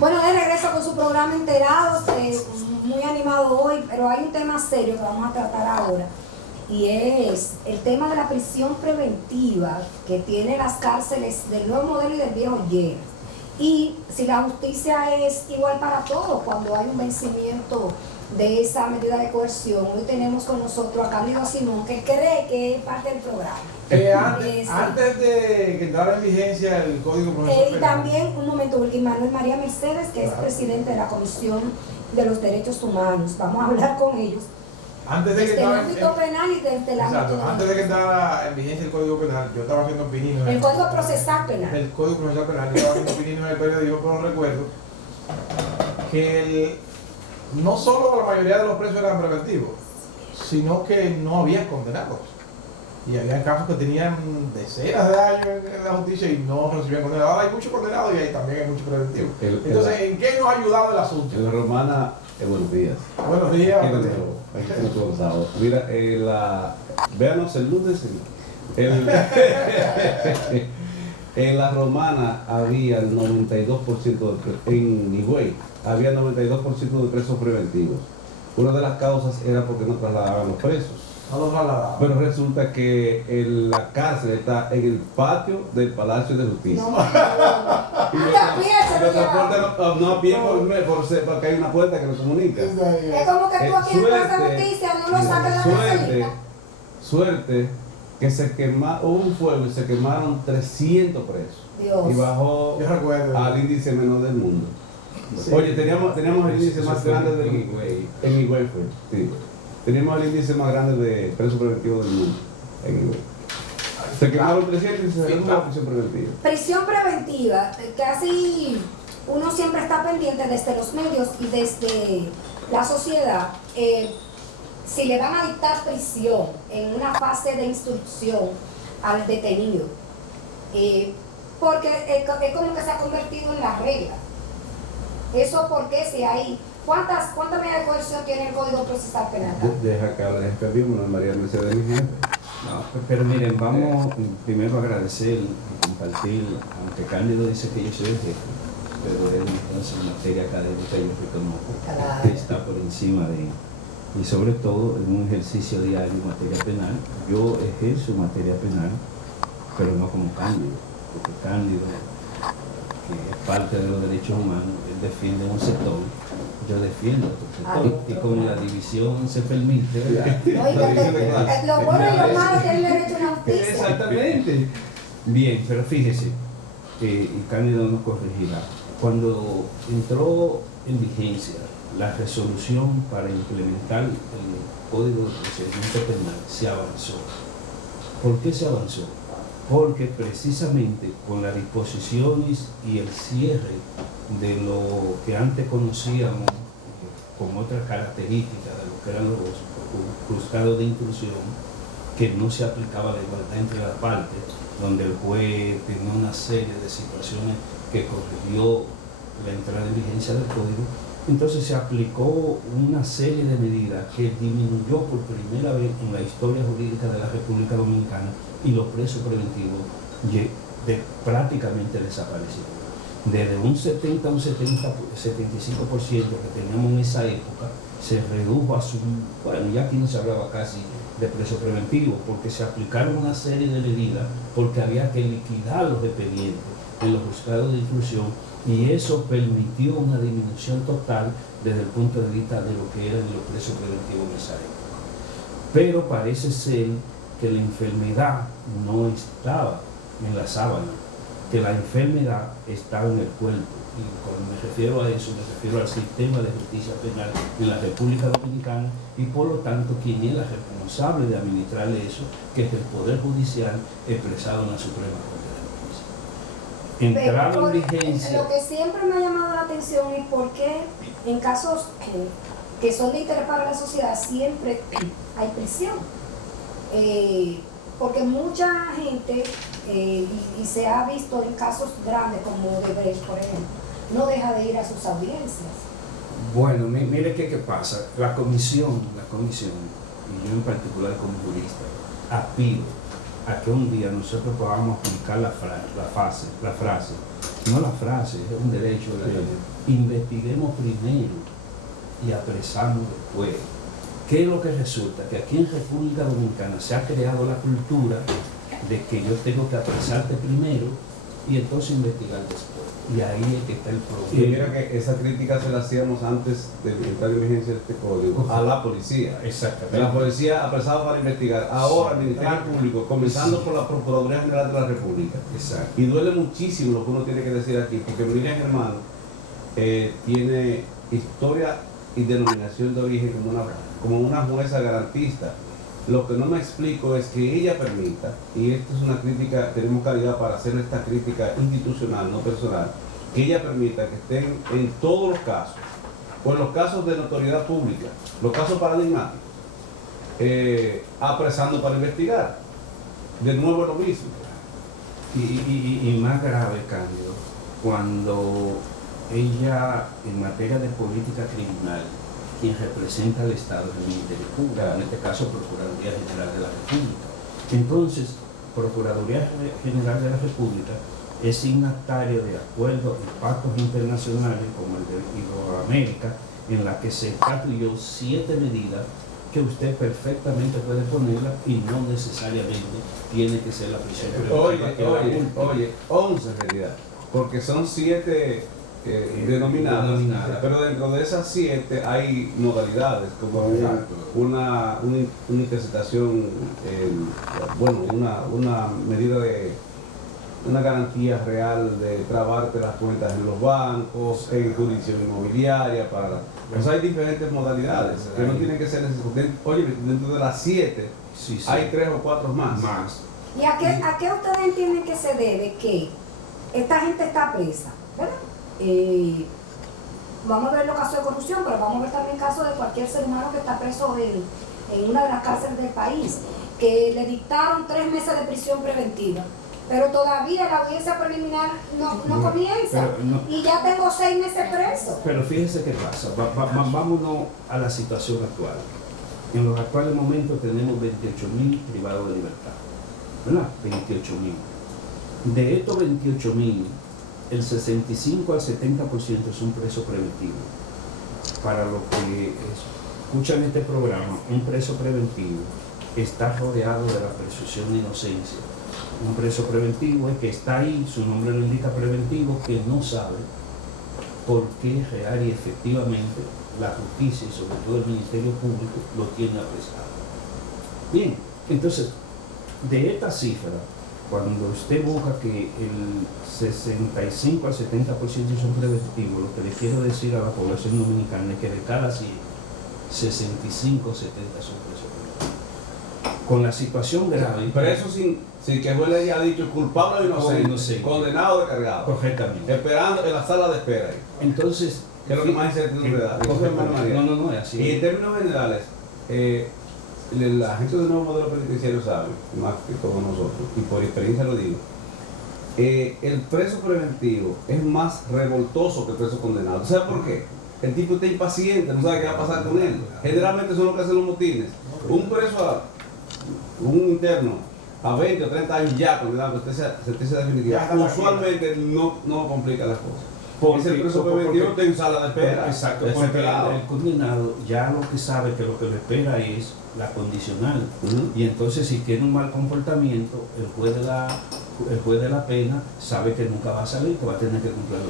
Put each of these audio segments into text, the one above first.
Bueno, de regreso con su programa Enterados, muy animado hoy, pero hay un tema serio que vamos a tratar ahora, y es el tema de la prisión preventiva que tiene las cárceles del nuevo modelo y del viejo llenas. Y si la justicia es igual para todos cuando hay un vencimiento de esa medida de coerción. Hoy tenemos con nosotros a Cándido Simón, que cree que es parte del programa. Antes de que entrara en vigencia el Código Procesal Y también, un momento, Wilkin Manuel María Mercedes, que es presidente de la Comisión de los Derechos Humanos. Vamos a hablar con ellos. Antes de que desde el ámbito penal y desde el ámbito... Antes de que entrara en vigencia el Código Penal, yo estaba haciendo opiniones. El Código Procesal Penal. El Código Procesal Penal, yo estaba haciendo opiniones en el periódico, pero recuerdo que no solo la mayoría de los presos eran preventivos, sino que no había condenados. Y había casos que tenían decenas de años en la justicia y no recibían condenados. Ahora hay muchos condenados y ahí también hay muchos preventivos. Entonces, ¿en qué nos ha ayudado el asunto? En la romana, buenos días. Buenos días. Mira, véanos el lunes. En la romana había el 92% en Higüey, había 92% de presos preventivos. Una de las causas era porque no trasladaban los presos. Pero resulta que la cárcel está en el patio del Palacio de Justicia. No, no a pie porque hay una puerta que lo comunica. es como que tú aquí en Plaza Justicia no lo sacas de la gasolina. Suerte que se quemó un fuego y se quemaron 300 presos. Dios. Y bajó al índice menor del mundo. Sí. Oye, teníamos el índice más grande del mundo. En Higüey fue, sí. Teníamos el índice más grande de presos preventivos del mundo. En Higüey. Se quemaron 300 y se cerró una prisión preventiva. Prisión preventiva, casi uno siempre está pendiente desde los medios y desde la sociedad. Si le van a dictar prisión en una fase de instrucción al detenido, porque es como que se ha convertido en la regla. Eso porque si hay, ¿cuántas medidas de coerción tiene el Código Procesal Penal? Deja que hable el María Mercedes, mi jefe. No, pero miren, vamos primero a agradecer y compartir, aunque Cándido dice que yo soy el jefe, pero él entonces en materia académica yo reconozco que está por encima de él. Y sobre todo en un ejercicio diario en materia penal, yo ejerzo materia penal, pero no como Cándido, porque Cándido, que es parte de los derechos humanos, él defiende un sector, yo defiendo otro sector, y como la división se permite, ¿verdad? Lo bueno y lo malo tienen derecho a una justicia. Exactamente. Bien, pero fíjese, y Cándido nos corregirá, cuando entró en vigencia la resolución para implementar el Código de Procedimiento Penal, se avanzó. ¿Por qué se avanzó? Porque precisamente con las disposiciones y el cierre de lo que antes conocíamos con otras características de lo que eran los juzgados de intrusión, que no se aplicaba la igualdad entre las partes, donde el juez tenía una serie de situaciones que corrigió la entrada en vigencia del código. Entonces se aplicó una serie de medidas que disminuyó por primera vez en la historia jurídica de la República Dominicana y los presos preventivos prácticamente desaparecieron. Desde un 70 a un 75% que teníamos en esa época, se redujo a bueno, ya aquí no se hablaba casi de presos preventivos, porque se aplicaron una serie de medidas, porque había que liquidar los expedientes en los juzgados de intrusión, y eso permitió una disminución total desde el punto de vista de lo que eran los presos preventivos en esa época. Pero parece ser que la enfermedad no estaba en la sábana, que la enfermedad estaba en el cuerpo. Y cuando me refiero a eso, me refiero al sistema de justicia penal en la República Dominicana, y por lo tanto quien es la responsable de administrar eso, que es el Poder Judicial expresado en la Suprema Corte de Justicia. Entrado en vigencia. Lo que siempre me ha llamado la atención es por qué en casos que son de interés para la sociedad siempre hay prisión. Porque mucha gente, y se ha visto en casos grandes como Odebrecht, por ejemplo, no deja de ir a sus audiencias. Bueno, mire qué pasa. La comisión, y yo en particular como jurista, aspiro a que un día nosotros podamos aplicar la frase, no la frase, es un derecho de la ley. Investiguemos primero y apresamos después. ¿Qué es lo que resulta? Que aquí en República Dominicana se ha creado la cultura de que yo tengo que apresarte primero y entonces investigar después. Y ahí es que está el Y problema. mira que esa crítica se la hacíamos antes de entrar en vigencia de este código a la policía. Exactamente. La policía apresada para investigar. Ahora el Ministerio Público, comenzando por la Procuraduría General de la República. Exacto. Y duele muchísimo lo que uno tiene que decir aquí, porque Miriam Germán tiene historia y denominación de origen como una jueza garantista. Lo que no me explico es que ella permita, y esto es una crítica, tenemos calidad para hacer esta crítica institucional, no personal, que ella permita que estén en todos los casos, o en los casos de notoriedad pública, los casos paradigmáticos, apresando para investigar. De nuevo lo mismo. Y más grave, Cándido, cuando ella, en materia de política criminal, quien representa al Estado es el Ministerio Público, en este caso Procuraduría General de la República. Entonces, Procuraduría General de la República es signatario de acuerdos y pactos internacionales como el de Iberoamérica, en la que se estatuó 7 medidas que usted perfectamente puede ponerla y no necesariamente tiene que ser la prisión preventiva. Oye, 11 en realidad, porque son 7 denominadas, pero dentro de esas 7 hay modalidades, como una interceptación, una medida de una garantía real de trabarte las cuentas en los bancos, en jurisdicción inmobiliaria, pues hay diferentes modalidades que no tienen que ser necesariamente. Oye, dentro de las 7 hay 3 o 4 más. ¿Y a qué ustedes entienden que se debe que esta gente está presa, ¿verdad? Vamos a ver los casos de corrupción, pero vamos a ver también casos de cualquier ser humano que está preso en una de las cárceles del país, que le dictaron 3 meses de prisión preventiva, pero todavía la audiencia preliminar no comienza, y ya tengo 6 meses preso. Pero fíjense qué pasa, vámonos a la situación actual. En los actuales momentos tenemos 28.000 privados de libertad, ¿verdad? 28.000. De estos 28.000, el 65 al 70% son presos preventivos. Para los que escuchan este programa, un preso preventivo está rodeado de la presunción de inocencia. Un preso preventivo es que está ahí, su nombre lo indica preventivo, que no sabe por qué real y efectivamente la justicia y sobre todo el Ministerio Público lo tiene apresado. Bien, entonces, de esta cifra, cuando usted busca que el 65 al 70% son preventivos, lo que le quiero decir a la población dominicana es que de cada 100, 65 o 70 son presos preventivos. Con la situación grave... Preso sin que el juez le haya dicho culpable o inocente, condenado o descargado. Correctamente. Esperando en la sala de espera. Entonces... Que es lo que más incertidumbre da. No, es así. Y en términos generales, la gente del nuevo modelo penitenciario sabe, más que todos nosotros, y por experiencia lo digo, el preso preventivo es más revoltoso que el preso condenado. ¿Sabes por qué? El tipo está impaciente, no sabe qué va a pasar con él. Generalmente son los que hacen los motines. Un interno a 20 o 30 años ya condenado, sentencia definitiva, usualmente no complica las cosas. Porque el preso preventivo está en sala de espera. Exacto, porque el condenado ya lo que sabe que lo que lo espera es la condicional. Y entonces si tiene un mal comportamiento, el juez de la pena sabe que nunca va a salir, que va a tener que cumplir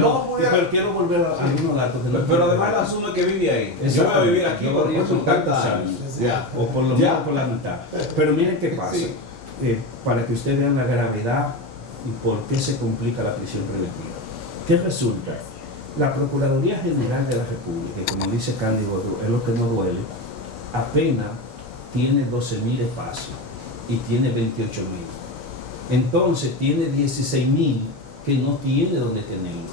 lo que pero quiero volver a algunos datos. Pero además él asume que vive ahí. Yo voy a vivir aquí por los próximos 30 años. O por lo menos por la mitad. Pero miren qué pasa. Para que ustedes vean la gravedad y por qué se complica la prisión preventiva. ¿Qué resulta? La Procuraduría General de la República, como dice Cándido, es lo que no duele, apenas tiene 12.000 espacios y tiene 28.000. Entonces tiene 16.000 que no tiene donde tenerlo.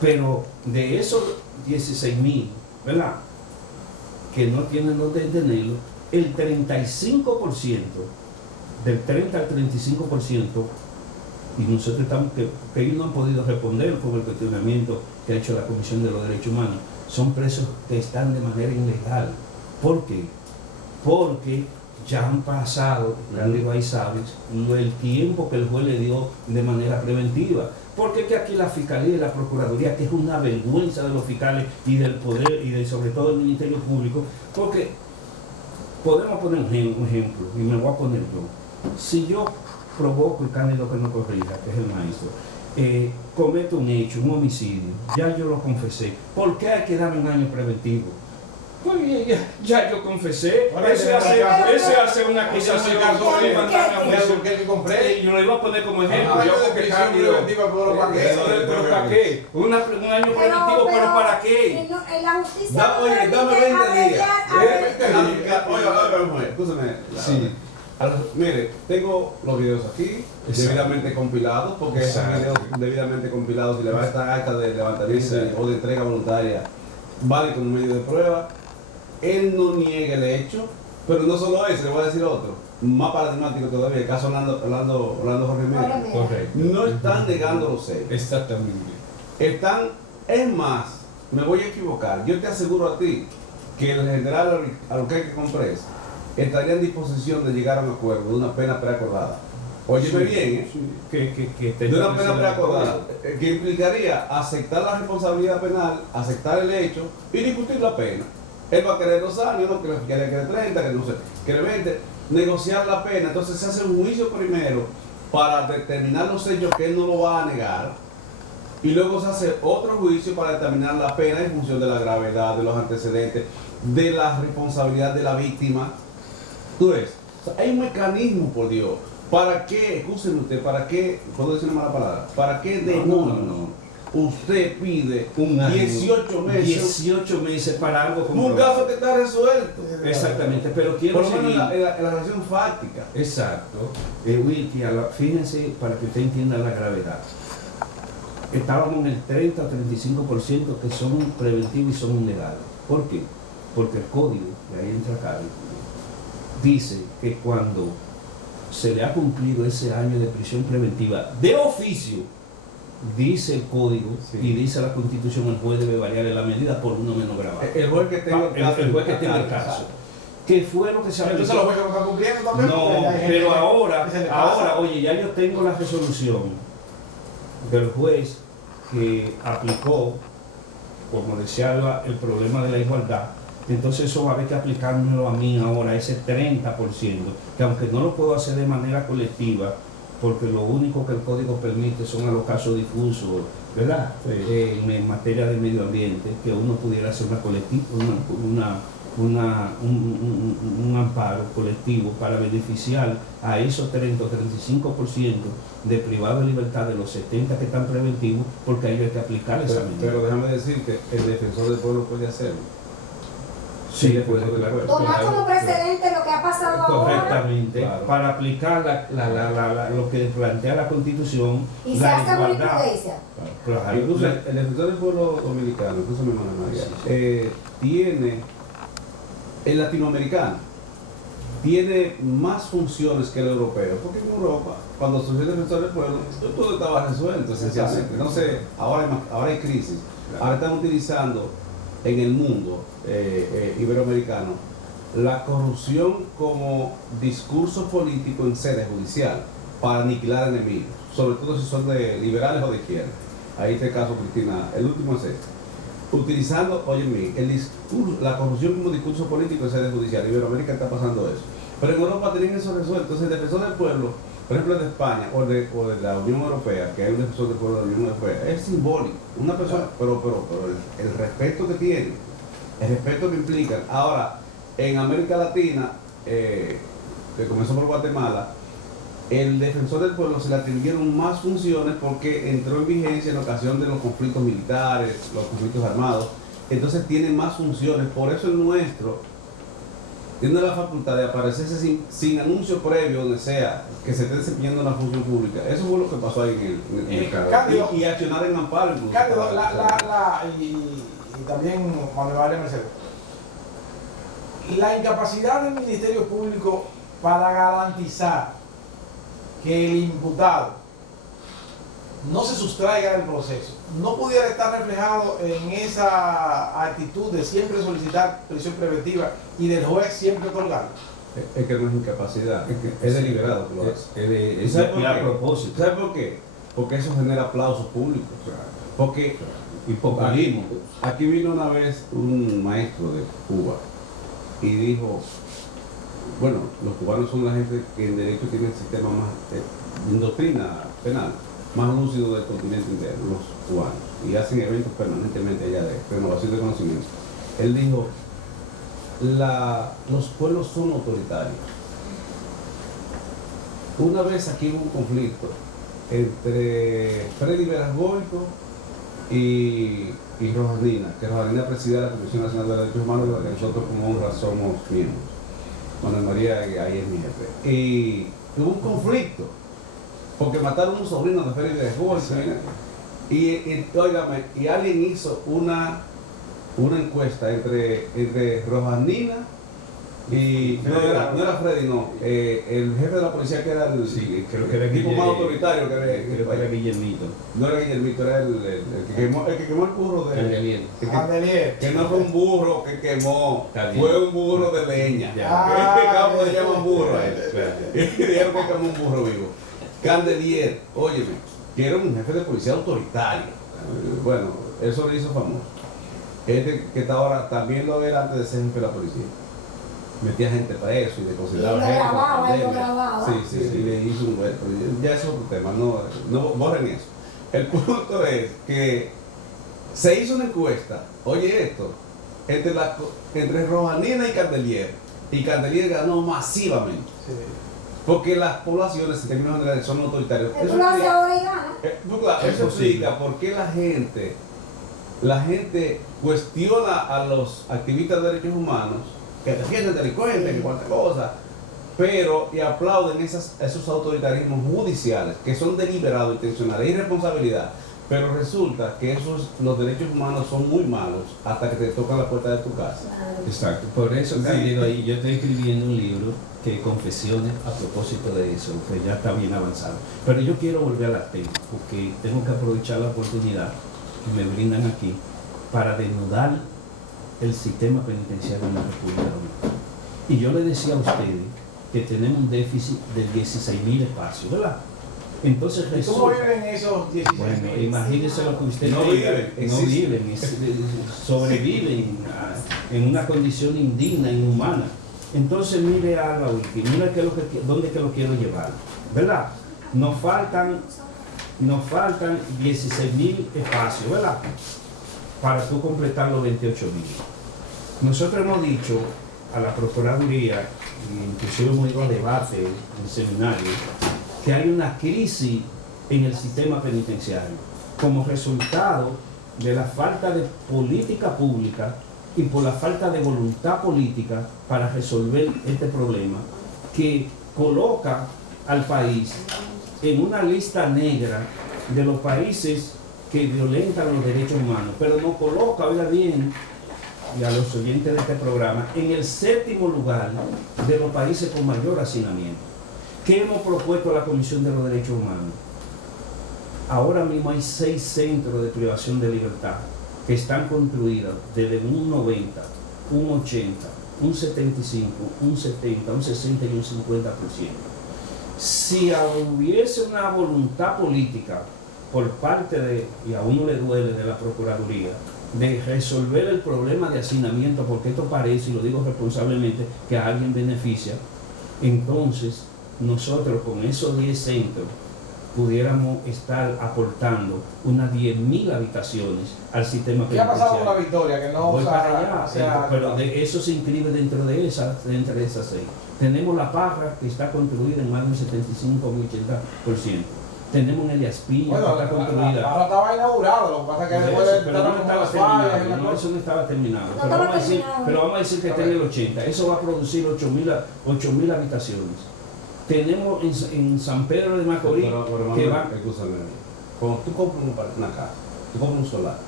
Pero de esos 16.000, ¿verdad?, que no tienen donde tenerlo, el 35%, del 30 al 35%, y nosotros estamos, que ellos no han podido responder con el cuestionamiento que ha hecho la Comisión de los Derechos Humanos, son presos que están de manera ilegal. ¿Por qué? Porque ya han pasado, Randy Bay sabe, el tiempo que el juez le dio de manera preventiva. Porque es que aquí la Fiscalía y la Procuraduría, que es una vergüenza de los fiscales y del poder y sobre todo del Ministerio Público, porque podemos poner un ejemplo, y me voy a poner yo. Si yo provoco el Cándido que no corrija, que es el maestro, cometo un hecho, un homicidio, ya yo lo confesé, ¿por qué hay que darme un año preventivo? Pues bien, ya yo confesé, ese hace una acusación y mandar a juicio. que compré. Y yo lo iba a poner como ejemplo. Yo porque prisión Cándido, preventiva por los paquetes. ¿pero para qué? Un año preventivo, pero ¿para qué? En la justicia no Oye, permite dame 20 días. abreviar. Escúchame. Sí. Mire, tengo los videos aquí, Exacto. debidamente compilados, porque esos Exacto. videos debidamente compilados y le va a estar acta de levantamiento Exacto. o de entrega voluntaria, vale como medio de prueba. Él no niega el hecho, pero no solo eso, le voy a decir otro, más paradigmático todavía, el caso Orlando Jorge Mena. Correcto. No están negando los hechos. Exactamente. Es más, me voy a equivocar, yo te aseguro a ti que el general Albuquerque Comprés estaría en disposición de llegar a un acuerdo de una pena preacordada. Óyeme bien, Que de una pena preacordada, que implicaría aceptar la responsabilidad penal, aceptar el hecho y discutir la pena. Él va a querer 2 años, no quiere 30, que no sé, quiere 20, negociar la pena. Entonces se hace un juicio primero para determinar los hechos que él no lo va a negar. Y luego se hace otro juicio para determinar la pena en función de la gravedad, de los antecedentes, de la responsabilidad de la víctima. Tú ves, o sea, hay un mecanismo, por Dios. ¿Para qué, escúcheme usted, para qué, puedo decir una mala palabra, para qué demonios usted pide un año, 18 meses? 18 meses para algo como Un caso que está resuelto. Exactamente, pero quiero Por lo menos seguir. en la relación fáctica. Exacto. Wilkie, fíjense para que usted entienda la gravedad. Estábamos en el 30 o 35% que son preventivos y son ilegales. ¿Por qué? Porque el código, y ahí entra Carlos, dice que cuando se le ha cumplido ese año de prisión preventiva de oficio, dice el código y dice la Constitución, el juez debe variar la medida por uno menos grave. El juez que tenga El juez que tenga el caso. ¿Qué fue lo que se Entonces los jueces lo están cumpliendo también. No, porque ya hay gente pero que se le pasa. oye, ya yo tengo la resolución del juez que aplicó, como decía, el problema de la igualdad. Entonces eso va a haber que aplicármelo a mí ahora, ese 30%, que aunque no lo puedo hacer de manera colectiva, porque lo único que el código permite son a los casos difusos, ¿verdad? En materia de medio ambiente, que uno pudiera hacer una colectiva, un amparo colectivo para beneficiar a esos 30 o 35% de privado de libertad de los 70 que están preventivos, porque ahí hay que aplicar esa medida. Pero déjame decirte, el defensor del pueblo puede hacerlo. Sí, el puede, defensor del claro. pueblo. Tomar como precedente lo que ha pasado ahora Correctamente, Claro. para aplicar lo que plantea la Constitución, y se la hace igualdad. jurisprudencia. Claro, Incluso el defensor del pueblo dominicano, incluso mi hermana María, Sí. tiene, el latinoamericano, tiene más funciones que el europeo, porque en Europa, cuando surgió el defensor del pueblo, todo estaba resuelto esencialmente. No sé, ahora hay crisis. Ahora están utilizando en el mundo iberoamericano la corrupción como discurso político en sede judicial para aniquilar enemigos, sobre todo si son de liberales o de izquierda. Ahí está el caso, Cristina, el último es este. Utilizando, óyeme, la corrupción como discurso político en sede judicial. En Iberoamérica está pasando eso. Pero en Europa tienen eso resuelto. Entonces el defensor del pueblo, por ejemplo de España o de la Unión Europea, que hay un defensor del pueblo de la Unión Europea, es simbólico. Una persona, pero el respeto que tiene, el respeto que implican. Ahora, en América Latina, que comenzó por Guatemala, el defensor del pueblo se le atribuyeron más funciones porque entró en vigencia en ocasión de los conflictos militares, los conflictos armados. Entonces tiene más funciones. Por eso el nuestro tiene la facultad de aparecerse sin anuncio previo, donde sea, que se esté desempeñando una función pública. Eso fue lo que pasó ahí en el Cándido, y accionar en amparo incluso. Cándido, y también Manuel María Mercedes. La incapacidad del Ministerio Público para garantizar que el imputado no se sustraiga del proceso, no pudiera estar reflejado en esa actitud de siempre solicitar prisión preventiva y del juez siempre otorgarla. Es que no es incapacidad, es deliberado que lo hace. Es ¿Sabe por a qué? propósito. ¿Sabe por qué? Porque eso genera aplausos públicos. Porque Y populismo. aquí vino una vez un maestro de Cuba y dijo, bueno, los cubanos son la gente que en derecho tiene el sistema más, en doctrina penal, más lúcido del continente entero, los cubanos, y hacen eventos permanentemente allá de renovación de conocimiento. Él dijo, los pueblos son autoritarios. Una vez aquí hubo un conflicto entre Freddy Verasgoico y Rosalina, que Rosalina preside la Comisión Nacional de Derechos Humanos, de la que nosotros como honra somos miembros. Manuel María ahí es mi jefe. Y hubo un conflicto, porque mataron a un sobrino de Freddy Verasgoico. Óigame, y alguien hizo una encuesta entre Rosalina y no era Freddy, no, el jefe de la policía, que era Sí, creo que era el tipo más autoritario creo que era Guillermito. no era Guillermito, era el que quemó el burro de Candelier. Andelier. que no fue un burro que quemó, Está bien. fue un burro de leña. Ya. Que campo le llaman burro a él. Claro. Y dijeron que quemó un burro vivo. Candelier, óyeme, que era un jefe de policía autoritario. Bueno, eso le hizo famoso. Este que está ahora también lo era antes de ser jefe de la policía. Metía gente para eso y le consideraba Y lo gente. grababa, pandemia. lo grababa. Sí, y le hizo un buen, pero ya es otro tema, no borren eso. El punto es que se hizo una encuesta, oye esto, entre Rosalina y Candelier ganó masivamente, Sí. porque las poblaciones en términos generales son autoritarias. Tú lo haces ahora y gana. Pues claro, Es eso posible. explica por qué la gente cuestiona a los activistas de derechos humanos, que defienden delincuentes, que cualquier cosa, pero y aplauden esos autoritarismos judiciales que son deliberados, intencionales, es irresponsabilidad. Pero resulta que los derechos humanos son muy malos hasta que te tocan la puerta de tu casa. Exacto. Por eso, Sí. Cándido, ahí yo estoy escribiendo un libro que confesiones a propósito de eso, que ya está bien avanzado. Pero yo quiero volver al tema, porque tengo que aprovechar la oportunidad que me brindan aquí para desnudar el sistema penitenciario en la República Dominicana. Y yo le decía a ustedes que tenemos un déficit de 16.000 espacios, ¿verdad? Entonces ¿Y cómo resulta... viven esos 16? Bueno, imagínense lo que usted No diga, viven, no existen. viven, sobreviven en una condición indigna, inhumana. Entonces mire a la Wiki, mira dónde que lo quiero llevar, ¿verdad? Nos faltan 16.000 espacios, ¿verdad? Para tú completar los 28.000. Nosotros hemos dicho a la Procuraduría, inclusive hemos ido a debate en seminario, que hay una crisis en el sistema penitenciario como resultado de la falta de política pública y por la falta de voluntad política para resolver este problema, que coloca al país en una lista negra de los países que violentan los derechos humanos, pero nos coloca, oiga bien, y a los oyentes de este programa, en el 7º lugar de los países con mayor hacinamiento. ¿Qué hemos propuesto a la Comisión de los Derechos Humanos? Ahora mismo hay 6 centros de privación de libertad que están construidos desde un 90, un 80, un 75, un 70, un 60 y un 50%. Si hubiese una voluntad política por parte de, y a uno le duele, de la Procuraduría, de resolver el problema de hacinamiento, porque esto parece, y lo digo responsablemente, que a alguien beneficia, entonces nosotros con esos 10 centros pudiéramos estar aportando unas 10.000 habitaciones al sistema ¿Qué ha pasado con la penitenciario. Victoria? Que no Voy para allá, o sea, pero de eso se inscribe dentro de esas 6. Tenemos La Parra, que está construida en más de un 75 o un 80%. Tenemos en Elias Piña, bueno, que está construida. ahora estaba inaugurado, lo que pasa es que Por después eso, pero no con estaba las fallas y terminado, la no, cosa. eso no estaba terminado. No Pero estaba vamos a decir, terminado. pero vamos a decir que está en el 80. Eso va a producir 8.000 habitaciones. Tenemos en San Pedro de Macorís, Pero, que Manuel, van... escúchame, cuando tú compras una casa, tú compras un solar,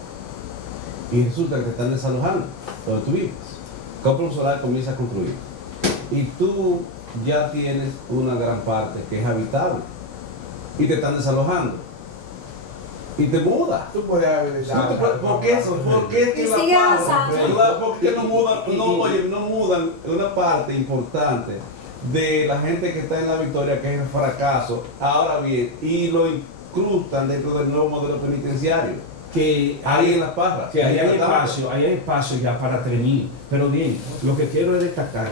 y resulta que te están desalojando donde tú vives. Compras un solar, comienzas a construir, y tú ya tienes una gran parte que es habitable, y te están desalojando. y te mudas. Tú puedes habilitar. ¿Por qué es que Y la sigue Parra, avanzando. ¿por qué no mudan una parte importante de la gente que está en la Victoria, que es el fracaso, ahora bien, y lo incrustan dentro del nuevo modelo penitenciario? Que Ahí en Las Parras. que ahí hay espacio ya para 3.000. Pero bien, lo que quiero es destacar.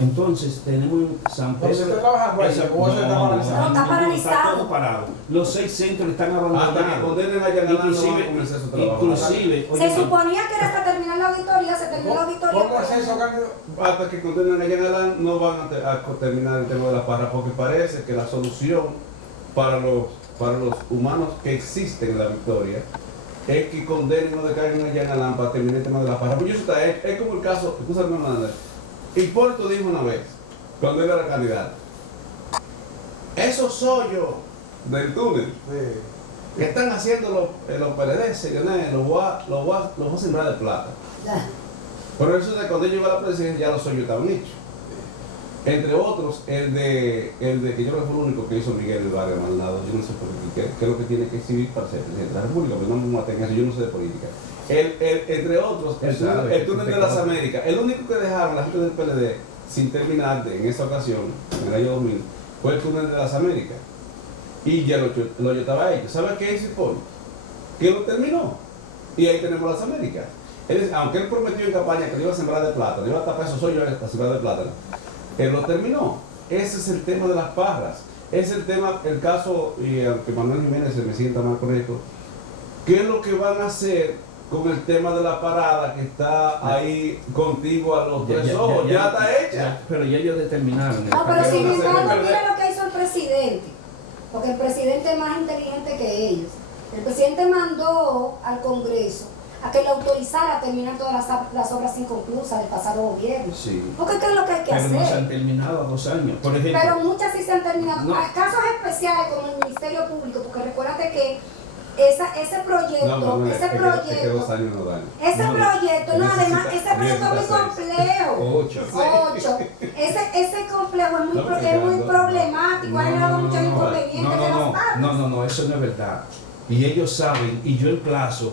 Entonces tenemos en San Pedro. ¿Se está trabajando ahí? ¿O se está paralizado? No, está paralizado. Está todo parado. Los 6 centros están Hasta que abandonados. condenen a Yanalán no van a comenzar su trabajo. Inclusive, Se suponía que era hasta terminar la auditoría, se terminó la auditoría. ¿Cómo es eso, Cándido? Hasta que condenen a Yanalán no van a terminar el tema de Las Parras, porque parece que la solución para los humanos que existen en la Victoria es que condenen o declaren a Yanalán para terminar el tema de Las Parras. Pues eso está, es como el caso, escúchame, Hernández. Hipólito dijo una vez, cuando él era candidato, esos hoyos del túnel Sí. que están haciendo los PLD, señores, los voy a sembrar de plata. Pero eso de cuando él llegó a la presidencia ya los hoyos estaban hechos. Entre otros, el de que yo creo que fue el único que hizo Miguel del Barrio Maldonado, yo no sé por qué es lo que tiene que exhibir para ser presidente de la República, pero no me maten en eso, yo no sé de política. Entre otros, el túnel de las Américas, el único que dejaron la gente del PLD sin terminar en esa ocasión, en el año 2000, fue el túnel de las Américas. Y ya lo yo estaba hecho. ¿Sabes qué hizo Hipólito? Que lo terminó. Y ahí tenemos las Américas. Aunque él prometió en campaña que lo iba a sembrar de plata, lo iba a tapar esos hoyos a sembrar de plata, él lo terminó. Ese es el tema de Las Parras. Es el tema, el caso, y aunque Manuel Jiménez se me sienta mal con esto, ¿qué es lo que van a hacer con el tema de la parada que está ahí contigo a los 3 ojos? Ya está hecha. Pero ya ellos determinaron. No, pero sin Pero embargo, pero- mira lo que hizo el presidente. Porque el presidente es más inteligente que ellos. El presidente mandó al Congreso a que le autorizara a terminar todas las obras inconclusas del pasado gobierno. Sí. Porque ¿qué es lo que hay que Pero no se hacer? han terminado a 2 años. Por ejemplo, Pero muchas sí se han terminado. No. Hay casos especiales como el Ministerio Público, porque recuérdate que ese proyecto, Es que 2 años no dan. ese No, proyecto, no, además, necesita- ese proyecto es muy necesita complejo. 8. 8. Ese complejo es muy, No, porque es muy no, problemático, ha generado muchos inconvenientes de las partes. No, eso no es verdad. Y ellos saben, y yo emplazo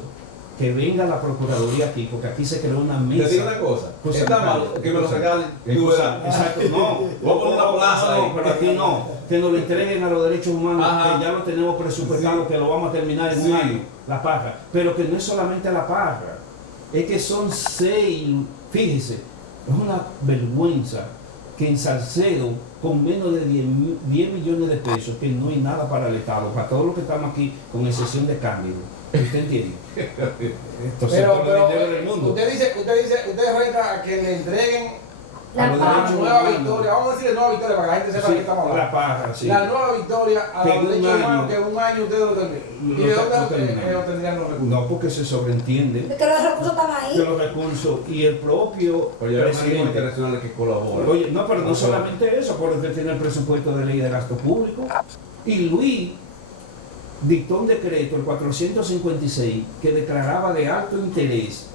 que venga la Procuraduría aquí, porque aquí se creó una Te mesa. digo una cosa, Pues, está malo que me lo regalen, tú verás. Exacto, no. Voy a poner una plaza ahí. No, pero aquí no. Que nos lo entreguen a los derechos humanos, Ajá. que ya lo tenemos presupuestado, Sí. que lo vamos a terminar en Sí. un año, la paja. Pero que no es solamente la paja, es que son 6, fíjese, es una vergüenza que en Salcedo, con menos de 10 millones de pesos, que no hay nada para el Estado, para todos los que estamos aquí, con excepción de Cándido. ¿Usted entiende? Entonces, Pero, todo el dinero del mundo. usted reta a que le entreguen La los la paja. derechos nueva humanos. victoria, vamos a decir nueva victoria para que la gente sepa de Sí, qué estamos hablando. la paja, sí. La nueva victoria a Que los en un derechos año- humanos que en un año ustedes lo tendrían. ¿Y de Lo dónde tendrían. obtendrían los recursos? No, porque se sobreentiende De que los recursos están de ahí. los recursos y el propio Oye, hay organismos presidente. internacionales que colaboran. Oye, no, pero no solamente eso, porque tiene el presupuesto de ley de gasto público. Y Luis dictó un decreto, el 456, que declaraba de alto interés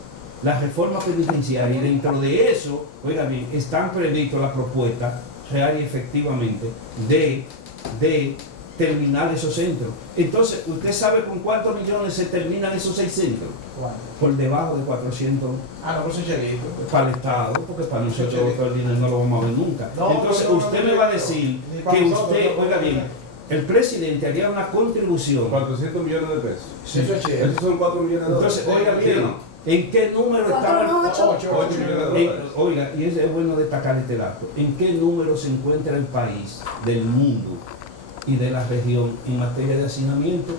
la reforma penitenciaria, y dentro de eso, oiga bien, están previstas las propuestas real y efectivamente de terminar esos centros. Entonces, ¿usted sabe con cuántos millones se terminan esos 6 centros? ¿Cuál? Por debajo de 400 Ah, no, pero eso es chelito. para el Estado, porque para nosotros el dinero no lo vamos a ver nunca. No, Entonces, no, no, usted no, me no, va a no, decir ni para que nosotros, usted, no, oiga no, bien, no. el presidente haría una contribución. 400 millones de pesos. Eso es chelito. Esos son 4 millones de dólares. Entonces, oiga ¿Sí o bien, no? ¿en qué número Cuatro, no, estaba? 8 millones de dólares. Oiga, y es bueno destacar este dato. ¿En qué número se encuentra el país del mundo y de la región en materia de hacinamiento?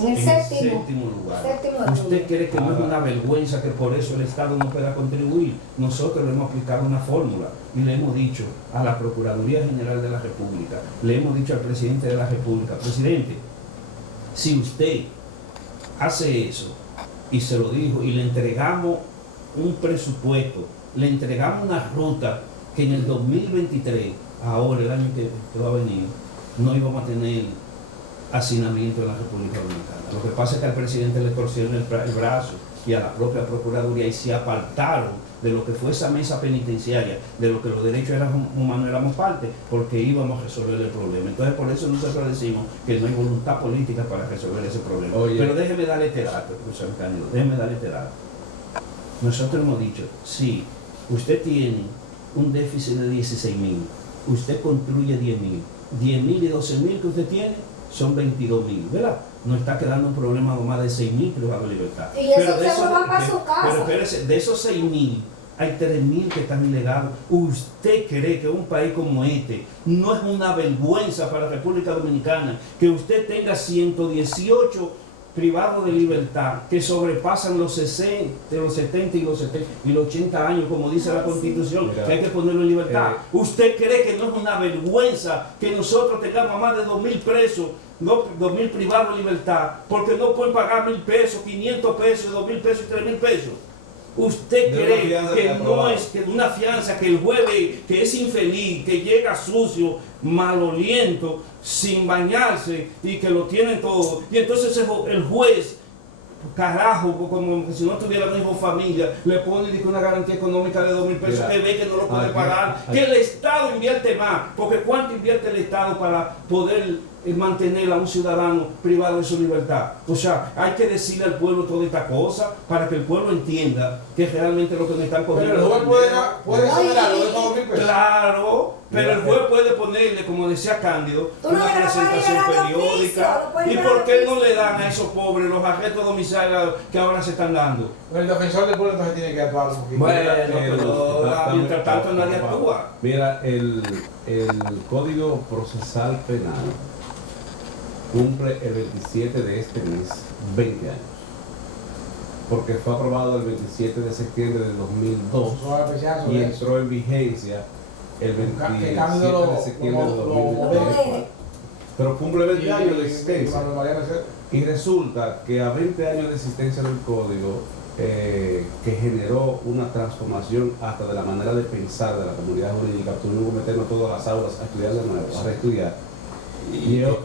En el séptimo. lugar. Séptimo de ¿Usted Julio. cree que no es una vergüenza que por eso el Estado no pueda contribuir? Nosotros le hemos aplicado una fórmula y le hemos dicho a la Procuraduría General de la República, le hemos dicho al presidente de la República, presidente, si usted hace eso, y se lo dijo, y le entregamos un presupuesto, le entregamos una ruta que en el 2023, ahora el año que va a venir, no íbamos a tener hacinamiento en la República Dominicana. Lo que pasa es que al presidente le torcieron el brazo y a la propia Procuraduría y se apartaron de lo que fue esa mesa penitenciaria, de lo que los derechos humanos éramos parte, porque íbamos a resolver el problema. Entonces, por eso nosotros decimos que no hay voluntad política para resolver ese problema. Oye. Pero déjeme darle este dato, profesor Cándido, déjeme darle este dato. Nosotros hemos dicho, sí, usted tiene un déficit de 16.000, usted construye 10.000, 10.000 y 12.000 que usted tiene son 22.000, ¿verdad? No está quedando un problema de más de 6.000 privados de libertad. Y esos se van para su casa. Pero espérese, de esos 6.000 hay 3.000 que están ilegales. ¿Usted cree que un país como este no es una vergüenza para la República Dominicana que usted tenga 118 privados de libertad que sobrepasan los 60, los 70 y los 80 años, como dice la Constitución, Mira, que hay que ponerlo en libertad? ¿Usted cree que no es una vergüenza que nosotros tengamos a más de 2.000 presos, 2.000 privados de libertad, porque no pueden pagar 1.000 pesos, 500 pesos, 2.000 pesos y 3.000 pesos? ¿Usted cree que no es que una fianza que el juez que es infeliz, que llega sucio, maloliento, sin bañarse y que lo tiene todo? Y entonces el juez, carajo, como si no tuviera mismo familia, le pone una garantía económica de 2.000 pesos. Mira, que ve que no lo puede aquí, pagar, aquí. que el Estado invierte más, porque ¿cuánto invierte el Estado para poder mantener a un ciudadano privado de su libertad? O sea, hay que decirle al pueblo toda esta cosa para que el pueblo entienda que realmente lo que nos están cogiendo. Pero el juez puede exonerarlo de esos 2.000 pesos. Claro, pero el juez puede ponerle, como decía Cándido, Tú no una le das presentación para ir a periódica. oficio, no ¿Y puedes por qué ir a no le oficio? dan a esos pobres los arrestos domiciliarios que ahora se están dando? El defensor del pueblo entonces tiene que actuar un poquito. Bueno, Mira, pero mientras tanto nadie actúa. Mira, el Código Procesal Penal cumple el 27 de este mes 20 años, porque fue aprobado el 27 de septiembre del 2002 y entró en vigencia el 27 de septiembre del 2024. Pero cumple 20 años de existencia. Y resulta que a 20 años de existencia del código, que generó una transformación hasta de la manera de pensar de la comunidad jurídica, tuvimos que meternos todas las aulas a estudiar de nuevo, a reestudiar. Y yo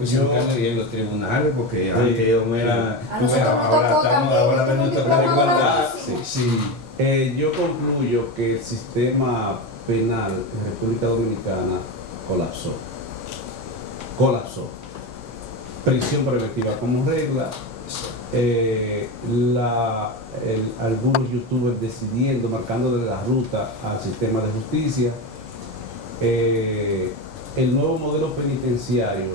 en los tribunales, porque antes yo era. A nosotros nos tocó también, Ahora yo nos tuve un toca la diploma igualdad. buenísimo. Sí. Yo concluyo que el sistema penal en República Dominicana colapsó. Prisión preventiva como regla, algunos youtubers decidiendo, marcándole la ruta al sistema de justicia. El nuevo modelo penitenciario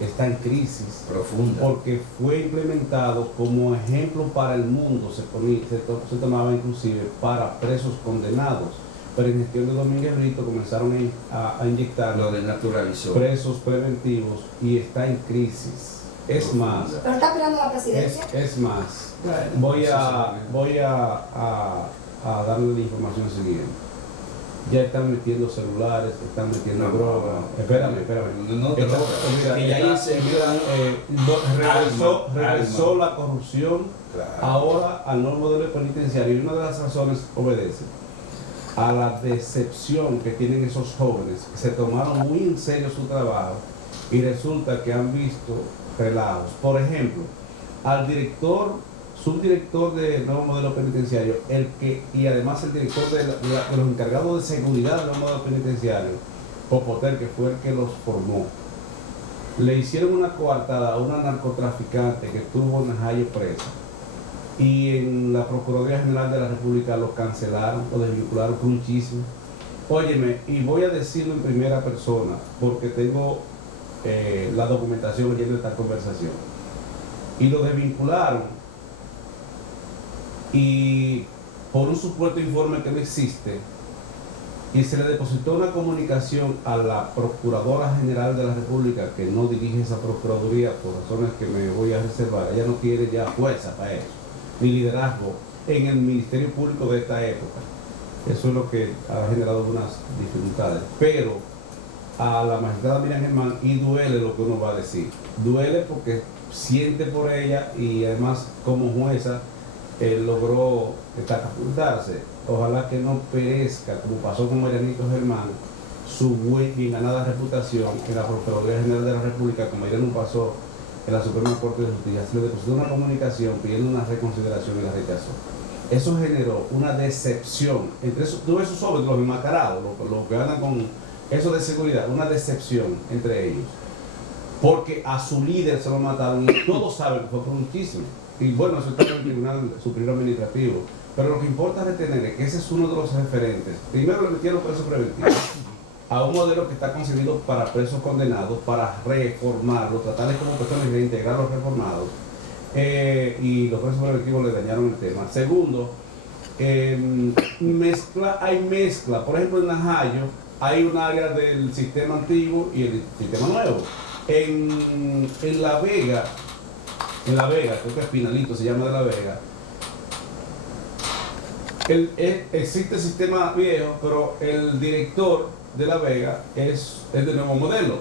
está en crisis Profunda. porque fue implementado como ejemplo para el mundo, se tomaba inclusive para presos condenados, pero en gestión de Domínguez Brito comenzaron a inyectar Lo desnaturalizó. presos preventivos y está en crisis. Es más, Pero está aspirando a la presidencia. es más, Bueno, voy a darle la información siguiente. Ya están metiendo celulares, están metiendo No, drogas. no. Espérame. No, Esta- droga. mira, Que ya esta- hice- regresó Alma. la corrupción Claro. ahora al nuevo modelo penitenciario. Y una de las razones obedece a la decepción que tienen esos jóvenes que se tomaron muy en serio su trabajo y resulta que han visto relajos. Por ejemplo, al subdirector del nuevo modelo penitenciario, y además el director de los encargados de seguridad del nuevo modelo penitenciario, Popoter, que fue el que los formó, le hicieron una coartada a una narcotraficante que estuvo en Najayo presa, y en la Procuraduría General de la República lo cancelaron, lo desvincularon muchísimo. Óyeme, y voy a decirlo en primera persona, porque tengo la documentación oyendo esta conversación. Y lo desvincularon, y por un supuesto informe que no existe, y se le depositó una comunicación a la Procuradora General de la República, que no dirige esa Procuraduría por razones que me voy a reservar. Ella no tiene ya fuerza para eso, ni liderazgo en el Ministerio Público de esta época. Eso es lo que ha generado algunas dificultades. Pero a la magistrada Miriam Germán, y duele lo que uno va a decir. Duele porque siente por ella y además como jueza logró catapultarse. Ojalá que no perezca, como pasó con Marianito Germán, su bien ganada reputación en la Procuraduría General de la República, como ya no pasó en la Suprema Corte de Justicia. Se le depositó una comunicación pidiendo una reconsideración y la rechazó. eso generó una decepción entre esos, tú ves esos hombres, los enmascarados, los que andan con eso de seguridad, una decepción entre ellos. Porque a su líder se lo mataron y todos saben que fue por un chisme. Y bueno, eso está en el Tribunal Superior Administrativo. Pero lo que importa retener es que ese es uno de los referentes. Primero le metieron presos preventivos a un modelo que está concebido para presos condenados, para reformarlo, tratarles como personas y reintegrar a los reformados. Y los presos preventivos le dañaron el tema. Segundo, hay mezcla. Por ejemplo, en Najayo hay un área del sistema antiguo y el sistema nuevo. En La Vega, creo que es Pinalito, se llama de La Vega, existe el sistema viejo, pero el director de La Vega es del nuevo modelo.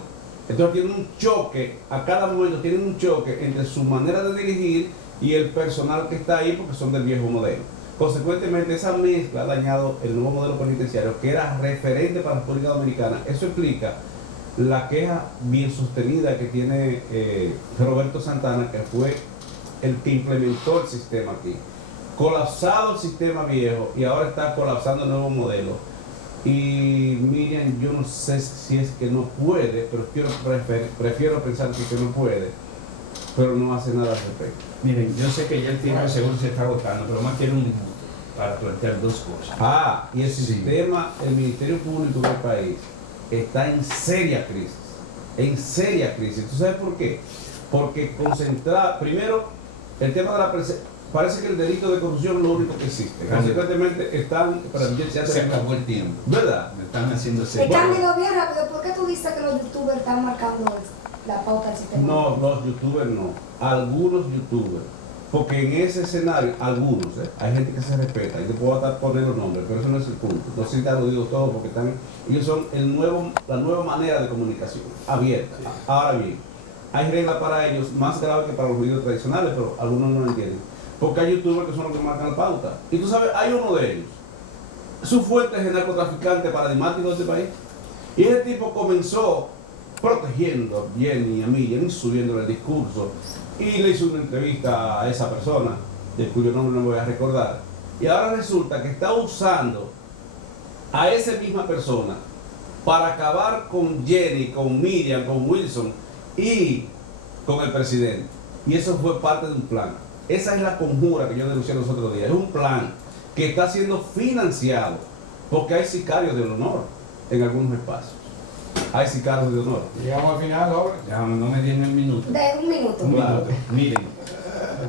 Entonces tiene un choque, a cada momento tienen un choque entre su manera de dirigir y el personal que está ahí porque son del viejo modelo. Consecuentemente, esa mezcla ha dañado el nuevo modelo penitenciario que era referente para la República Dominicana. Eso explica la queja bien sostenida que tiene Roberto Santana, que fue el que implementó el sistema aquí. Colapsado el sistema viejo y ahora está colapsando el nuevo modelo. Y Miriam, yo no sé si es que no puede, pero prefiero pensar que no puede, pero no hace nada al respecto. Miren, yo sé que ya el tiempo seguro se está agotando, pero más quiero un minuto para plantear dos cosas. Y el Sí. sistema, el Ministerio Público del país está en seria crisis. ¿Tú sabes por qué? Porque primero, el tema de la parece que el delito de corrupción es lo único que existe. Consecuentemente están, Ya se acabó el tiempo. ¿verdad? Me están haciendo El cambio bien rápido. ¿Por qué tú dices que los youtubers están marcando la pauta del sistema? No, los youtubers no, algunos youtubers. Porque en ese escenario, algunos, hay gente que se respeta, y te puedo hasta poner los nombres, pero eso no es el punto. No sé si te lo digo todo porque ellos son la nueva manera de comunicación, abierta. Sí. Ahora bien, hay reglas para ellos más graves que para los medios tradicionales, pero algunos no lo entienden. Porque hay youtubers que son los que marcan la pauta. Y tú sabes, hay uno de ellos. Su fuente es el narcotraficante paradigmático de este país. Y ese tipo comenzó protegiendo bien y a Miriam, subiéndole el discurso. Y le hizo una entrevista a esa persona, de cuyo nombre no me voy a recordar. Y ahora resulta que está usando a esa misma persona para acabar con Jenny, con Miriam, con Wilson y con el presidente. Y eso fue parte de un plan. Esa es la conjura que yo denuncié los otros días. Es un plan que está siendo financiado porque hay sicarios del honor en algunos espacios. Hay sicarios de honor. Llegamos al final, ahora. Ya no me den el minuto. De un minuto. Un minuto. Miren,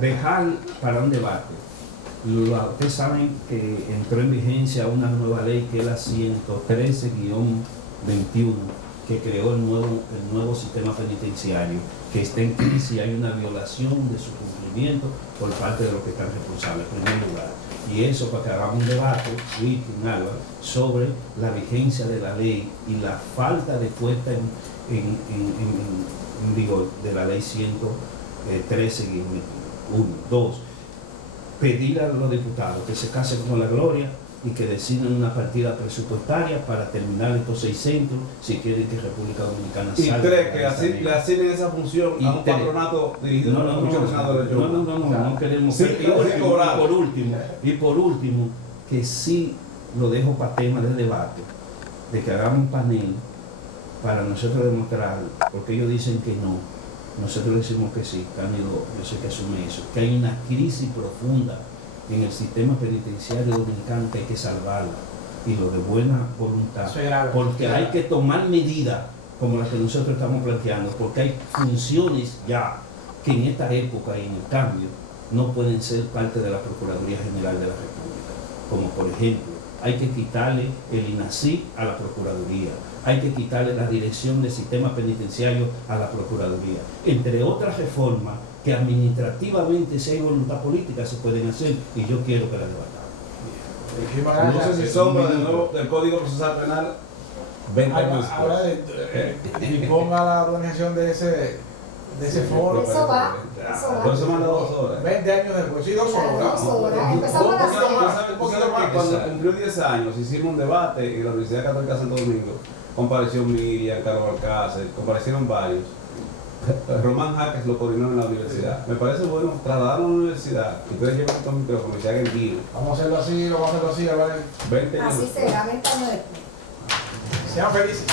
dejar para un debate. Ustedes saben que entró en vigencia una nueva ley que es la 113-21, que creó el nuevo sistema penitenciario, que está en crisis y hay una violación de su cumplimiento por parte de los que están responsables, en primer lugar. Y eso para que hagamos un debate, sobre la vigencia de la ley y la falta de puesta en vigor de la ley 113-1. 2. Pedir a los diputados que se casen con la gloria y que designen una partida presupuestaria para terminar estos 6 centros si quieren que República Dominicana Y salga. 3, que le asignen esa función a un patronato dirigido por muchos senadores de no queremos. Sí, y por último, que sí lo dejo para tema del debate, de que hagamos un panel para nosotros demostrar, porque ellos dicen que no, nosotros decimos que sí, Cándido, yo sé que asume eso, que hay una crisis profunda en el sistema penitenciario dominicano que hay que salvarla, y lo de buena voluntad, porque hay que tomar medidas como las que nosotros estamos planteando, porque hay funciones ya que en esta época y en el cambio no pueden ser parte de la Procuraduría General de la República, como por ejemplo, hay que quitarle el INACI a la Procuraduría, hay que quitarle la dirección del sistema penitenciario a la Procuraduría, entre otras reformas que administrativamente, si hay voluntad política, se pueden hacer, y yo quiero que la debatamos. No sé si son del Código Procesal Penal 20 años. Ahora y ponga la organización de ese foro. Eso va. Por eso manda 2 horas. 20 años después, sí, 2 horas. 2 horas. Empezamos a las 6. Cuando cumplió 10 años, hicimos un debate en la Universidad Católica de Santo Domingo. Compareció Miriam, Carlos Alcácer, comparecieron varios. Román Jaques lo coordinó en la universidad. Me parece bueno trasladarlo a la universidad y ustedes lleven estos micrófonos y se hagan vivo. Vamos a hacerlo así, vamos a hacerlo así, a ver. 20 años Así después. será, 20 años después. Sean felices.